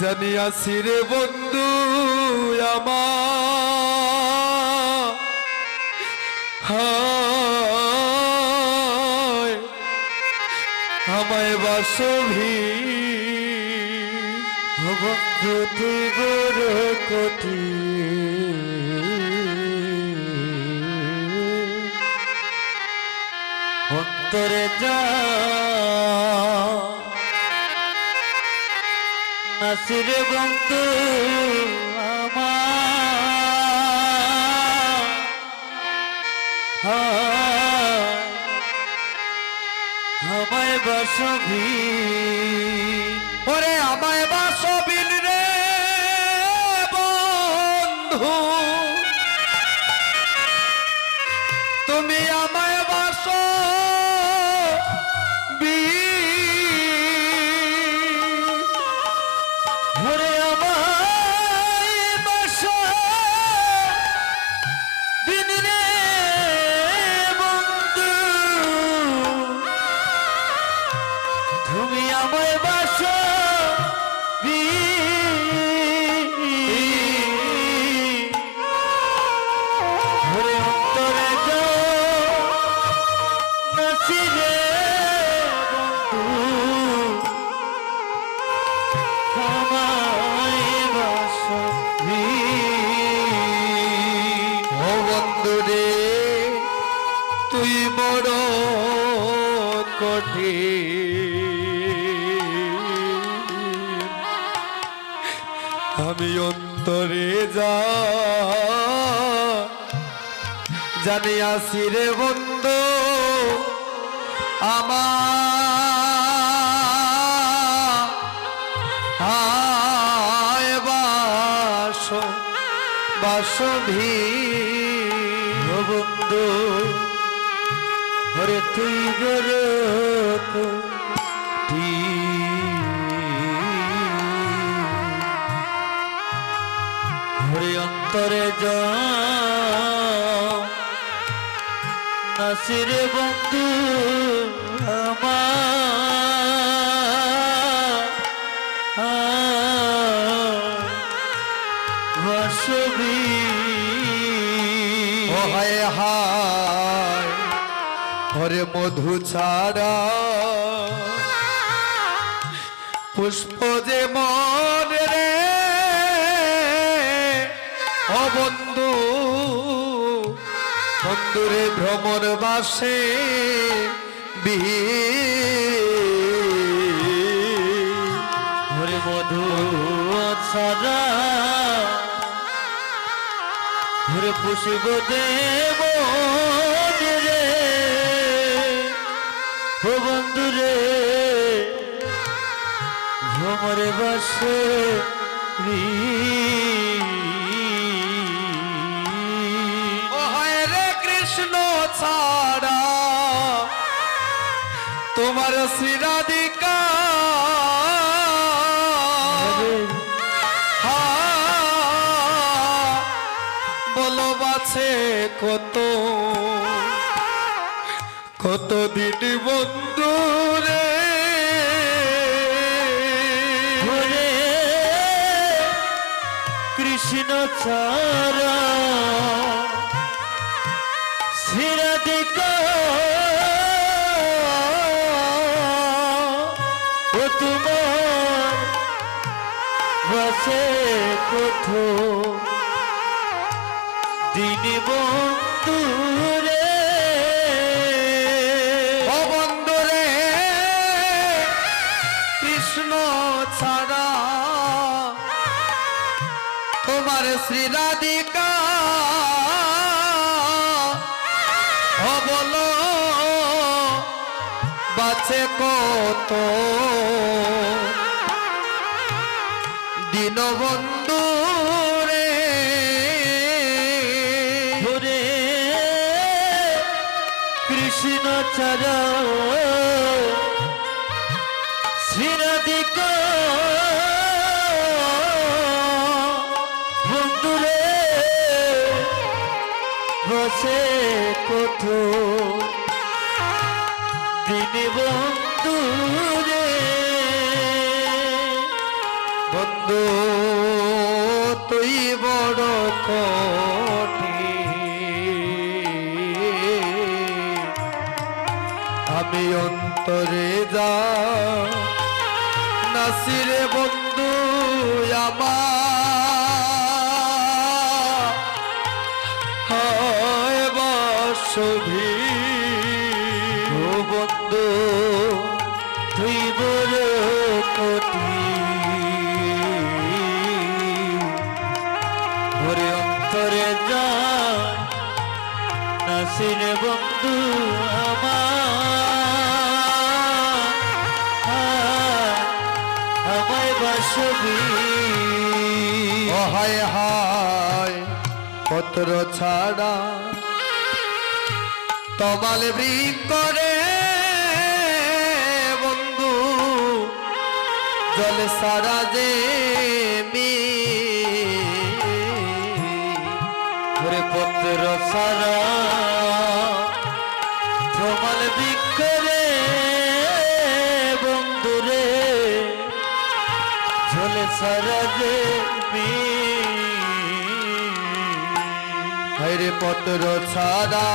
জানিয়াছি রে বন্ধু আমার আমায় বাসভি তুই বড় কোটি অন্তরে যা নাসির বন্ধু আমার। আমায় বাসবি। ওরে আমায় বাসবিন তুমি আমায় বাসো। Come অন্তরে আমি অন্তরে যা, জানি আসি রে বন্ধু, আমার বাস বাসভি বন্ধু ওরে তুই বড় কোটি ওরে অন্তরে যা নাসির বন্ধু ও হায় হায় হরে মধু ছাড়া পুষ্প যে মন বন্ধুরে ভ্রমণ বাসে বিহি। ওরে মধু সারা ওরে পুষিব দেব রে ও বন্ধু রে ভ্রমরে বসে ও ছাড়া। তোমার শ্রী রাধিকা বলো কত কত দিন বন্ধু রে। কৃষ্ণ ছাড়া। তোমার বসে কোথো দিন বন্ধু রে ও বন্ধু রে কৃষ্ণ ছাড়া তোমার শ্রী রাধিকা বলো বাছে কত দিন বন্ধু রে। ওরে কৃষ্ণ ছাড়া শ্রীরাধিক বন্ধুরে বসে কত দিন বন্ধু তুই বড় কঠি আমি অন্তরে যা নাসিরে বন্ধু আমার হায় বাসভি অন্তরে যা নাসির বন্ধু আমার। আমায় বাসবি। হায় হায়, পত্র ছাড়া। তমাল বৃক্ষরে বন্ধু, জল সারা যে পত্র সারা তোমার বিক্ষরে বন্ধুরে, ঝোলে সারা যে হায়রে পত্র ছাড়া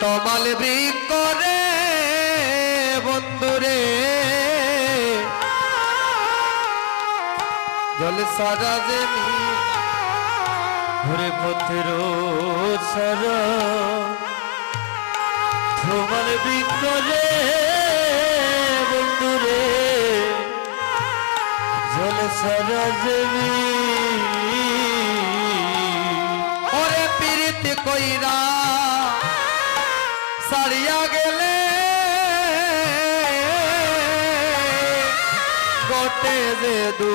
তমাল বৃক্ষরে বন্ধুরে জল সারা যে মি ওরে পত্র সারা তোমার বিক্ষরে বন্ধুরে ঝোলে সারা জমি ওরে পীড়িত কইরা সারিয়া গেলে গোটে যে দু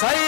Say